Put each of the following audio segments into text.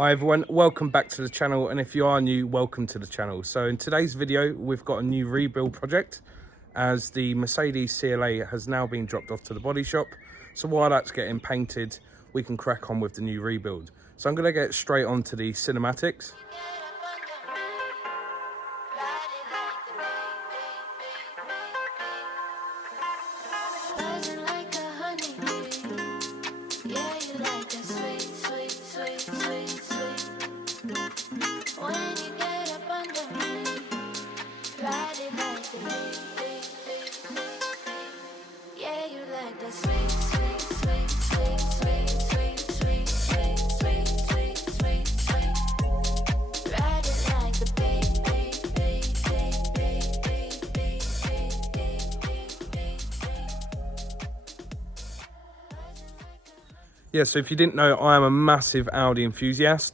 Hi everyone, welcome back to the channel, and if you are new, welcome to the channel. So in today's video we've got a new rebuild project, as the Mercedes CLA has now been dropped off to the body shop. So while that's getting painted, we can crack on with the new rebuild. So I'm going to get straight on to the cinematics. Yeah, so if you didn't know, I am a massive Audi enthusiast.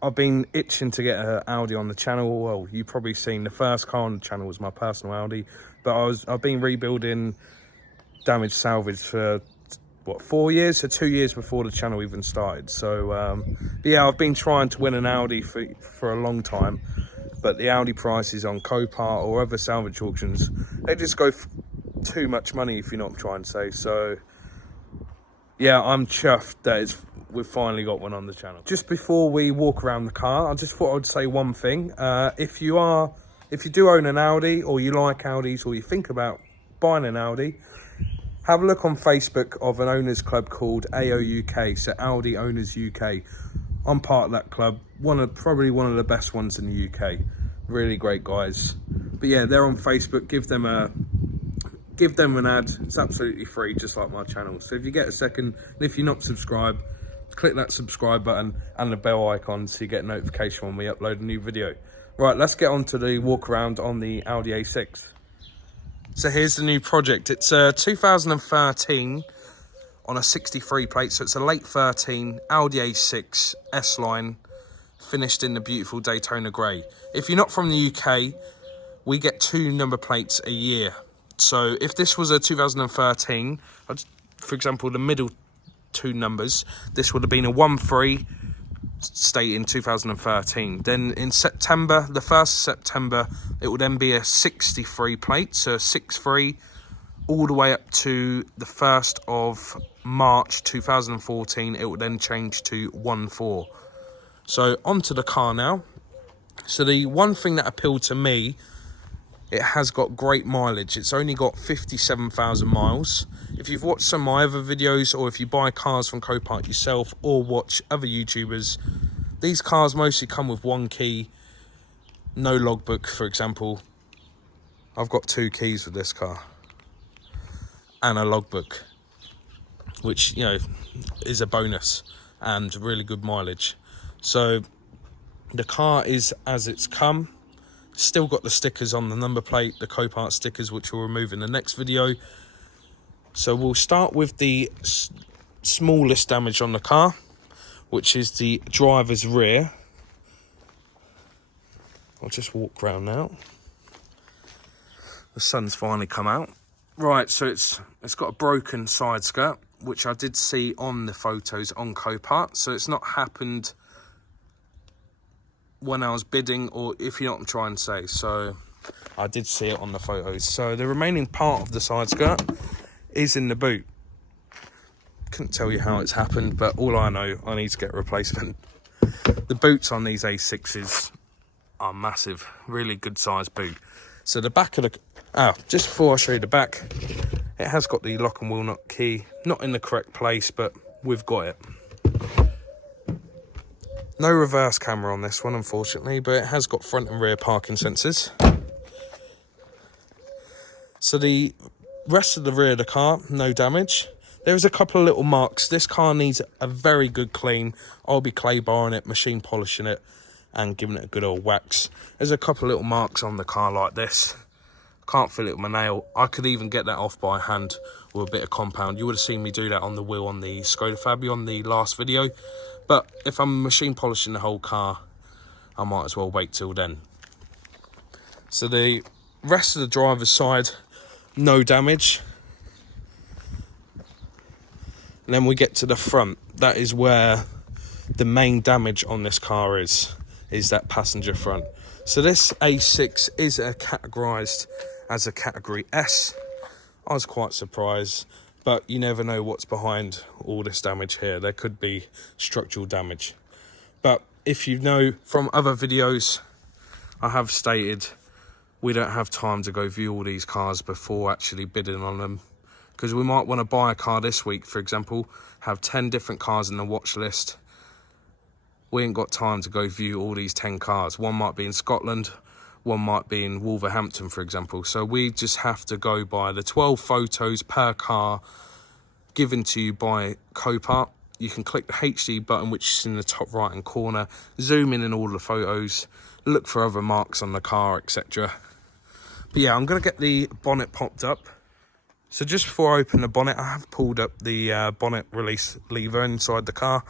I've been itching to get an Audi on the channel. Well, you've probably seen the first car on the channel was my personal Audi, but I've been rebuilding damaged salvage for what, 4 years? So 2 years before the channel even started. So yeah, I've been trying to win an Audi for a long time, but the Audi prices on Copart or other salvage auctions, they just go for too much money, if you know what I'm trying to say. So yeah, I'm chuffed that we've finally got one on the channel. Just before we walk around the car, I just thought I'd say one thing. If you do own an Audi, or you like Audis, or you think about buying an Audi, have a look on Facebook of an owners club called AOUK, so Audi Owners UK. I'm part of that club, probably one of the best ones in the UK. Really great guys. But yeah, they're on Facebook. Give them an ad. It's absolutely free, just like my channel. So if you get a second, and if you're not subscribed, click that subscribe button and the bell icon so you get a notification when we upload a new video. Right, let's get on to the walk around on the Audi A6. So here's the new project. It's a 2013 on a 63 plate, so it's a late 13 Audi A6 S-Line, finished in the beautiful Daytona grey. If you're not from the UK, we get 2 number plates a year. So if this was a 2013, for example, the middle 2 numbers, this would have been a 1-3 stating 2013. Then in September, the 1st of September, it would then be a 63 plate, so 6-3, all the way up to the 1st of March 2014. It would then change to 1-4. So onto the car now. So the one thing that appealed to me, it has got great mileage. It's only got 57,000 miles. If you've watched some of my other videos, or if you buy cars from Copart yourself or watch other YouTubers, these cars mostly come with 1 key, no logbook, for example. I've got 2 keys with this car and a logbook, which, you know, is a bonus and really good mileage. So the car is as it's come. Still got the stickers on the number plate, the Copart stickers, which we'll remove in the next video. So we'll start with the smallest damage on the car, which is the driver's rear. I'll just walk around now. The sun's finally come out. Right, so it's got a broken side skirt, which I did see on the photos on Copart. So it's not happened when I was bidding, or if you know what I'm trying to say. So I did see it on the photos. So the remaining part of the side skirt is in the boot. Couldn't tell you how it's happened, but all I know, I need to get a replacement. The boots on these A6s are massive, really good size boot. So the back of the, just before I show you the back, it has got the lock and wheel nut key, not in the correct place, but we've got it. No reverse camera on this one, unfortunately, but it has got front and rear parking sensors. So the rest of the rear of the car, no damage. There's a couple of little marks. This car needs a very good clean. I'll be clay barring it, machine polishing it, and giving it a good old wax. There's a couple of little marks on the car like this. Can't feel it with my nail. I could even get that off by hand with a bit of compound. You would have seen me do that on the wheel on the Skoda Fabia on the last video. But if I'm machine polishing the whole car, I might as well wait till then. So the rest of the driver's side, no damage. And then we get to the front. That is where the main damage on this car is that passenger front. So this A6 is categorised as a category S. I was quite surprised, but you never know what's behind all this damage here. There could be structural damage. But if you know from other videos, I have stated we don't have time to go view all these cars before actually bidding on them. Because we might want to buy a car this week, for example, have 10 different cars in the watch list. We ain't got time to go view all these 10 cars. One might be in Scotland, one might be in Wolverhampton, for example. So we just have to go by the 12 photos per car given to you by Copart. You can click the HD button, which is in the top right hand corner, zoom in all the photos, look for other marks on the car, etc. But yeah, I'm going to get the bonnet popped up. So just before I open the bonnet, I have pulled up the bonnet release lever inside the car.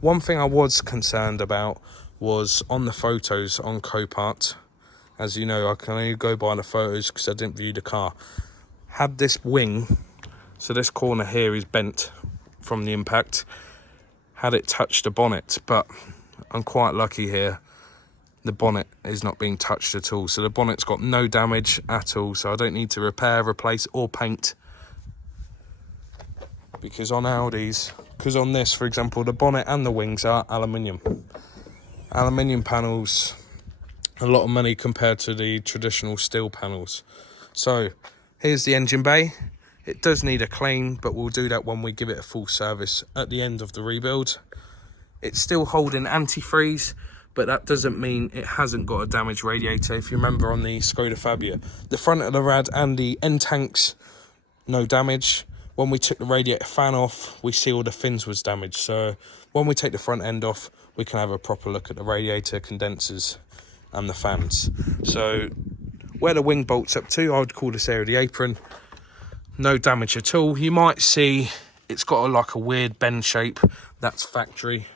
One thing I was concerned about was on the photos on Copart. As you know, I can only go by the photos because I didn't view the car. Had this wing, so this corner here is bent from the impact. Had it touched the bonnet, but I'm quite lucky here. The bonnet is not being touched at all. So the bonnet's got no damage at all. So I don't need to repair, replace or paint. Because on Audis, because on this, for example, the bonnet and the wings are aluminium. Aluminium panels, a lot of money compared to the traditional steel panels. So here's the engine bay. It does need a clean, but we'll do that when we give it a full service at the end of the rebuild. It's still holding antifreeze, but that doesn't mean it hasn't got a damaged radiator. If you remember on the Skoda Fabia, the front of the rad and the end tanks, no damage. When we took the radiator fan off, we see all the fins was damaged. So when we take the front end off, we can have a proper look at the radiator, condensers and the fans. So where the wing bolts up to, I would call this area the apron. No damage at all. You might see it's got like a weird bend shape. That's factory.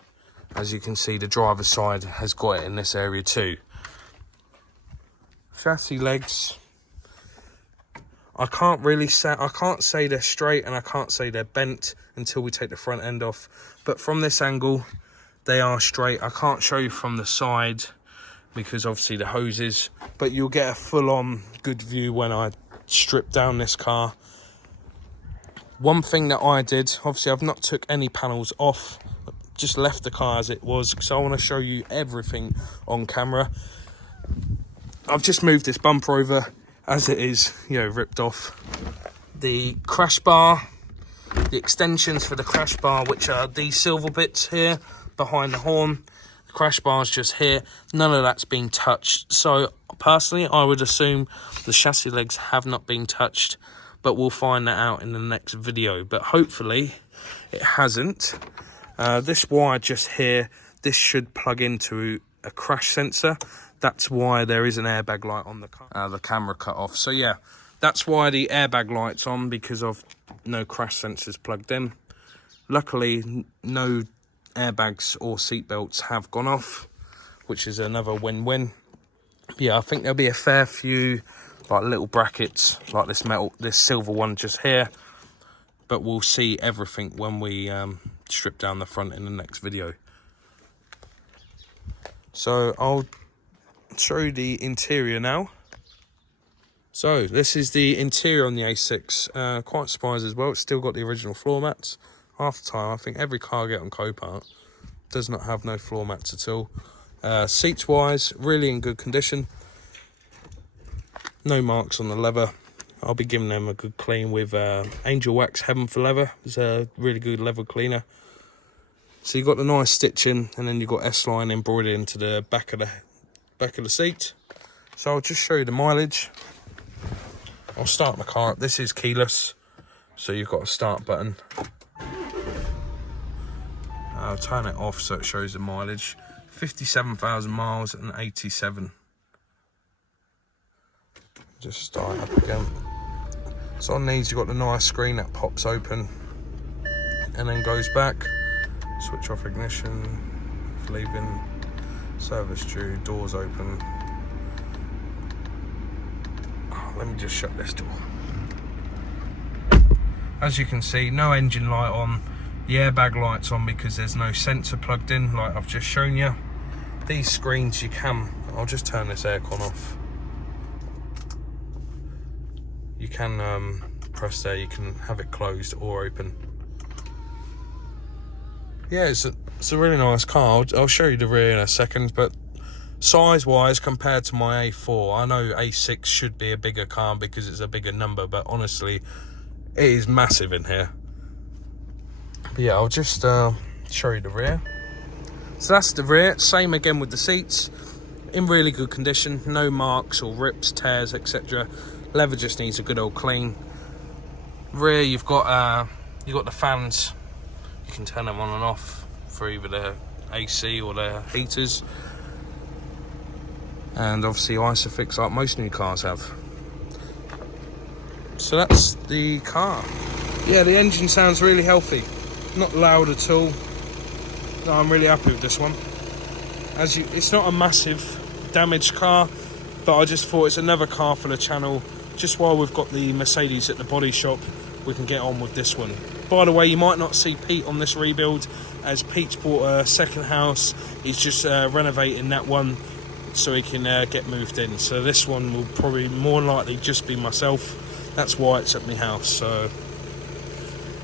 As you can see, the driver's side has got it in this area too. Chassis legs, I can't say they're straight and I can't say they're bent until we take the front end off. But from this angle, they are straight. I can't show you from the side because obviously the hoses, but you'll get a full-on good view when I strip down this car. One thing that I did, obviously I've not took any panels off, just left the car as it was because I want to show you everything on camera. I've just moved this bumper over as it is, you know, ripped off. The crash bar, the extensions for the crash bar, which are these silver bits here behind the horn. The crash bar's just here. None of that's been touched. So personally, I would assume the chassis legs have not been touched, but we'll find that out in the next video. But hopefully it hasn't. This wire just here, this should plug into a crash sensor. That's why there is an airbag light on the car. The camera cut off. So yeah, that's why the airbag light's on, because of no crash sensors plugged in. Luckily, no airbags or seat belts have gone off, which is another win-win. Yeah, I think there'll be a fair few like little brackets like this silver one just here, but we'll see everything when we strip down the front in the next video. So I'll show you the interior now. So this is the interior on the A6. Quite surprised as well, it's still got the original floor mats. Half the time I think every car I get on Copart does not have no floor mats at all. Seats wise, really in good condition. No marks on the leather. I'll be giving them a good clean with Angel Wax Heaven for Leather. It's a really good leather cleaner. So you've got the nice stitching, and then you've got S-line embroidered into the back of the seat. So I'll just show you the mileage. I'll start my car up. This is keyless, so you've got a start button. I'll turn it off so it shows the mileage. 57,000 miles and 87. Just start up again. So on these you've got the nice screen that pops open and then goes back. Switch off ignition, leaving, service due, doors open. Oh, let me just shut this door. As you can see, no engine light on, The airbag light's on because there's no sensor plugged in, like I've just shown you. These screens you can, I'll just turn this aircon off. You can press there, you can have it closed or open. Yeah, it's a really nice car. I'll show you the rear in a second, but size wise compared to my A4, I know A6 should be a bigger car because it's a bigger number, but honestly it is massive in here. But yeah, I'll just show you the rear. So that's the rear. Same again with the seats, in really good condition, no marks or rips, tears, etc. Leather just needs a good old clean. Rear, you've got the fans. You can turn them on and off for either the AC or the heaters. And obviously Isofix, like most new cars have. So that's the car. Yeah, the engine sounds really healthy, not loud at all. No, I'm really happy with this one. It's not a massive damaged car, but I just thought it's another car for the channel. Just while we've got the Mercedes at the body shop, we can get on with this one. By the way, you might not see Pete on this rebuild, as Pete's bought a second house. He's just renovating that one so he can get moved in. So this one will probably more likely just be myself. That's why it's at my house. So,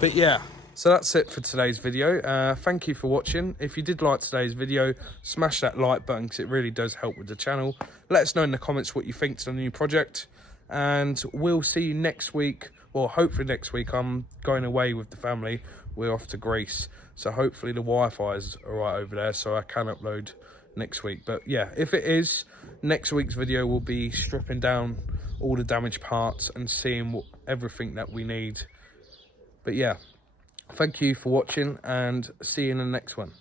but yeah. So that's it for today's video. Thank you for watching. If you did like today's video, smash that like button because it really does help with the channel. Let us know in the comments what you think to the new project. And we'll see you next week, or hopefully next week. I'm going away with the family. We're off to Greece. So hopefully the Wi-Fi is all right over there so I can upload next week. But yeah, if it is, next week's video will be stripping down all the damaged parts and seeing everything that we need. But yeah. Thank you for watching and see you in the next one.